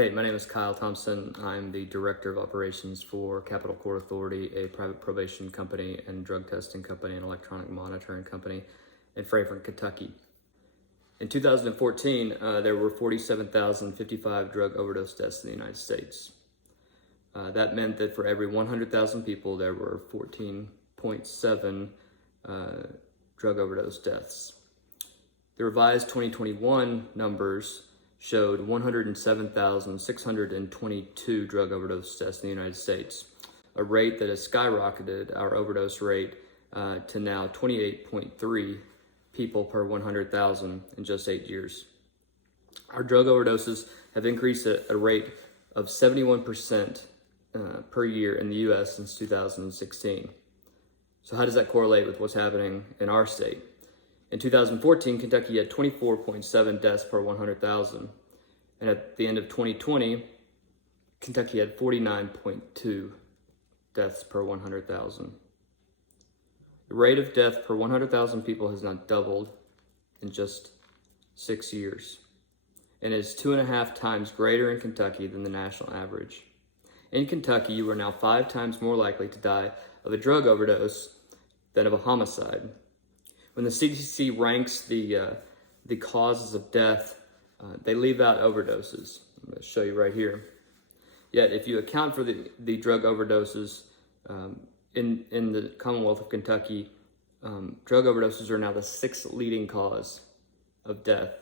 Hey, my name is Kyle Thompson. I'm the Director of Operations for Capital Court Authority, a private probation company and drug testing company and electronic monitoring company in Frankfort, Kentucky. In 2014, there were 47,055 drug overdose deaths in the United States. That meant that for every 100,000 people, there were 14.7 drug overdose deaths. The revised 2021 numbers showed 107,622 drug overdose deaths in the United States, a rate that has skyrocketed our overdose rate to now 28.3 people per 100,000 in just 8 years. Our drug overdoses have increased at a rate of 71% per year in the U.S. since 2016. So how does that correlate with what's happening in our state? In 2014, Kentucky had 24.7 deaths per 100,000. And at the end of 2020, Kentucky had 49.2 deaths per 100,000. The rate of death per 100,000 people has not doubled in just 6 years, and is 2.5 times greater in Kentucky than the national average. In Kentucky, you are now 5 times more likely to die of a drug overdose than of a homicide. When the CDC ranks the causes of death, they leave out overdoses. I'm going to show you right here. Yet, if you account for the drug overdoses in the Commonwealth of Kentucky, drug overdoses are now the 6th leading cause of death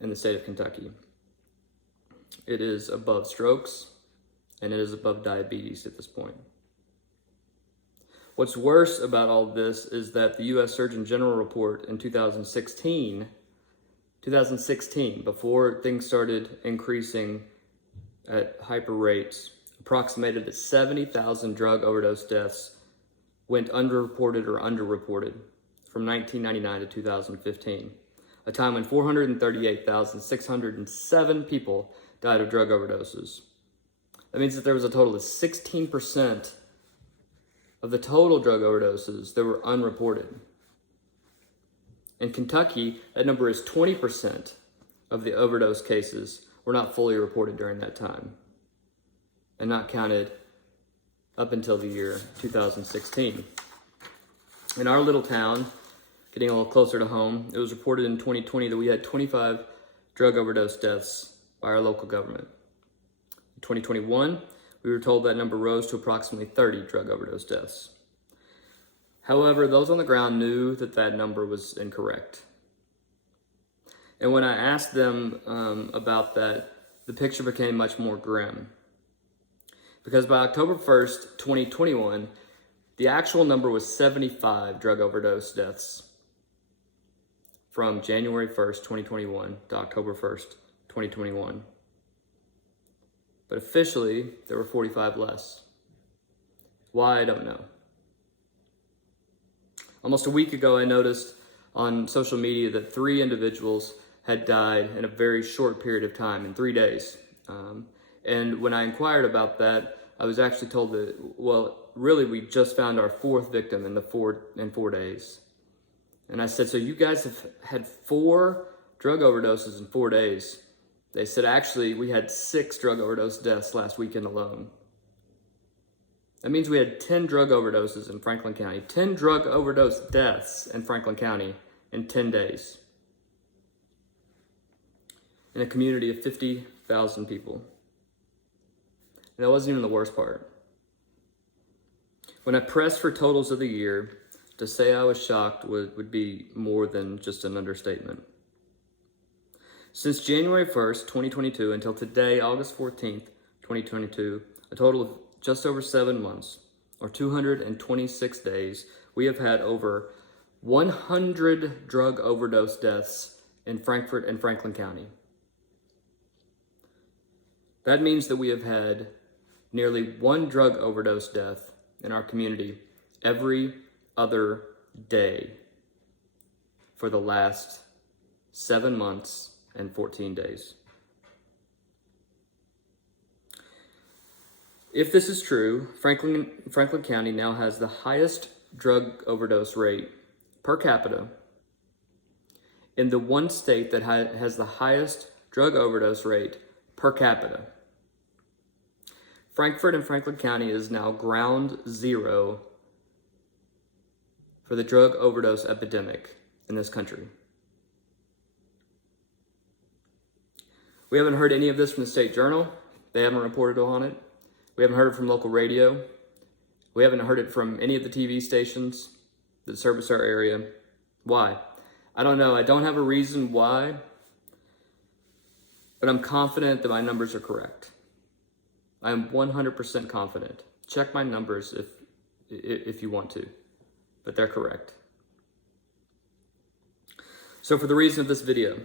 in the state of Kentucky. It is above strokes, and it is above diabetes at this point. What's worse about all this is that the U.S. Surgeon General report in 2016, before things started increasing at hyper rates, approximated that 70,000 drug overdose deaths went underreported or underreported from 1999 to 2015, a time when 438,607 people died of drug overdoses. That means that there was a total of 16% of the total drug overdoses that were unreported. In Kentucky, that number is 20% of the overdose cases were not fully reported during that time and not counted up until the year 2016. In our little town, getting a little closer to home, it was reported in 2020 that we had 25 drug overdose deaths by our local government. In 2021, we were told that number rose to approximately 30 drug overdose deaths. However, those on the ground knew that that number was incorrect. And when I asked them about that, the picture became much more grim. Because by October 1st, 2021, the actual number was 75 drug overdose deaths from January 1st, 2021 to October 1st, 2021. But officially, there were 45 less. Why, I don't know. Almost a week ago, I noticed on social media that 3 individuals had died in a very short period of time, in 3 days. And when I inquired about that, I was actually told that, well, really, we just found our 4th victim in 4 days. And I said, so you guys have had 4 drug overdoses in 4 days? They said, actually, we had 6 drug overdose deaths last weekend alone. That means we had 10 drug overdoses in Franklin County, 10 drug overdose deaths in Franklin County in 10 days. In a community of 50,000 people. And that wasn't even the worst part. When I pressed for totals of the year, to say I was shocked would be more than just an understatement. Since January 1st, 2022 until today, August 14th, 2022, a total of just over 7 months, or 226 days, we have had over 100 drug overdose deaths in Frankfort and Franklin County. That means that we have had nearly 1 drug overdose death in our community every other day for the last 7 months and 14 days. If this is true, Franklin County now has the highest drug overdose rate per capita in the one state that has the highest drug overdose rate per capita. Frankfort and Franklin County is now ground zero for the drug overdose epidemic in this country. We haven't heard any of this from the State Journal. They haven't reported on it. We haven't heard it from local radio. We haven't heard it from any of the TV stations that service our area. Why? I don't know. I don't have a reason why, but I'm confident that my numbers are correct. I'm 100% confident. Check my numbers if you want to, but they're correct. So for the reason of this video,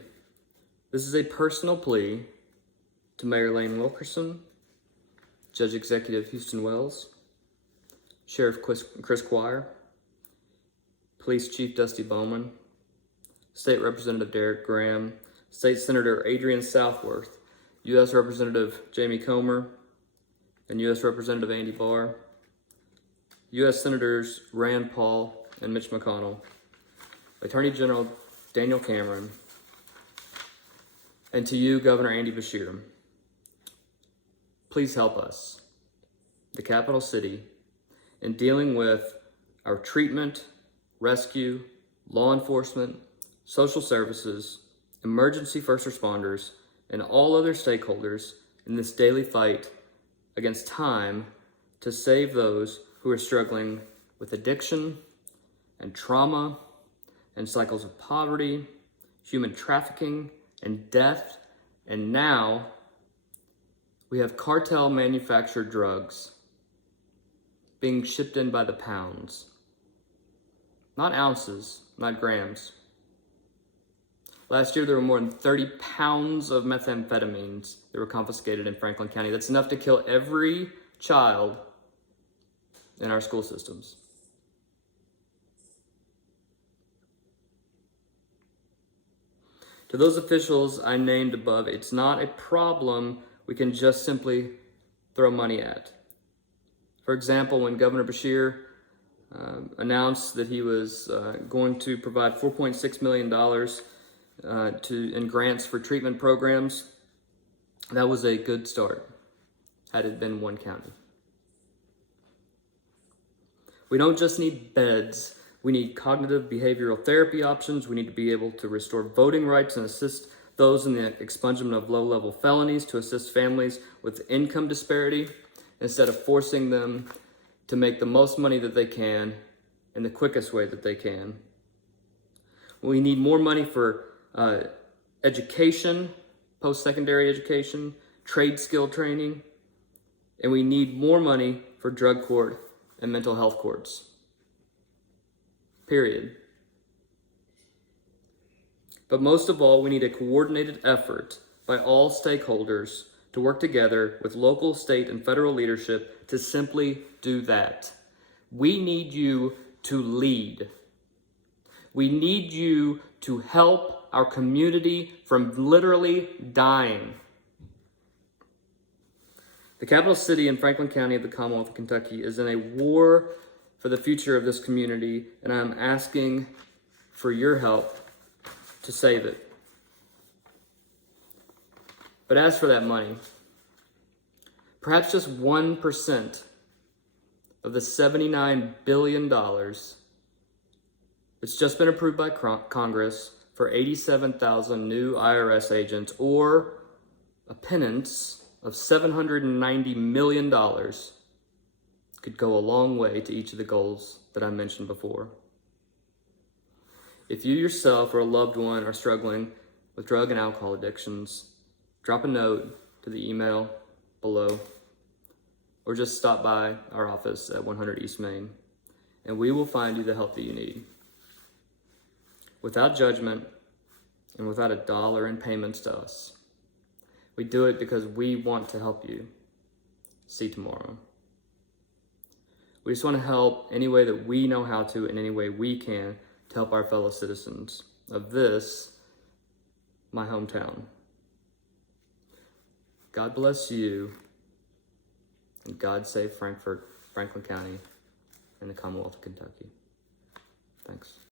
this is a personal plea to Mayor Lane Wilkerson, Judge Executive Houston Wells, Sheriff Chris Quire, Police Chief Dusty Bowman, State Representative Derek Graham, State Senator Adrian Southworth, U.S. Representative Jamie Comer, and U.S. Representative Andy Barr, U.S. Senators Rand Paul and Mitch McConnell, Attorney General Daniel Cameron, and to you, Governor Andy Beshear. Please help us, the capital city, in dealing with our treatment, rescue, law enforcement, social services, emergency first responders, and all other stakeholders in this daily fight against time to save those who are struggling with addiction and trauma and cycles of poverty, human trafficking and death, and now we have cartel manufactured drugs being shipped in by the pounds. Not ounces, not grams. Last year, there were more than 30 pounds of methamphetamines that were confiscated in Franklin County. That's enough to kill every child in our school systems. To those officials I named above, it's not a problem we can just simply throw money at. For example, when Governor Beshear announced that he was going to provide $4.6 million in grants for treatment programs, that was a good start, had it been one county. We don't just need beds. We need cognitive behavioral therapy options. We need to be able to restore voting rights and assist those in the expungement of low-level felonies, to assist families with income disparity instead of forcing them to make the most money that they can in the quickest way that they can. We need more money for education, post-secondary education, trade skill training, and we need more money for drug court and mental health courts. Period. But most of all, we need a coordinated effort by all stakeholders to work together with local, state, and federal leadership to simply do that. We need you to lead. We need you to help our community from literally dying. The capital city in Franklin County of the Commonwealth of Kentucky is in a war for the future of this community, and I'm asking for your help to save it. But as for that money, perhaps just 1% of the $79 billion that's just been approved by Congress for 87,000 new IRS agents, or a pittance of $790 million, could go a long way to each of the goals that I mentioned before. If you yourself or a loved one are struggling with drug and alcohol addictions, drop a note to the email below, or just stop by our office at 100 East Main, and we will find you the help that you need. Without judgment and without a dollar in payments to us. We do it because we want to help you see tomorrow. We just want to help any way that we know how to, in any way we can, to help our fellow citizens of this, my hometown. God bless you, and God save Frankfort, Franklin County, and the Commonwealth of Kentucky. Thanks.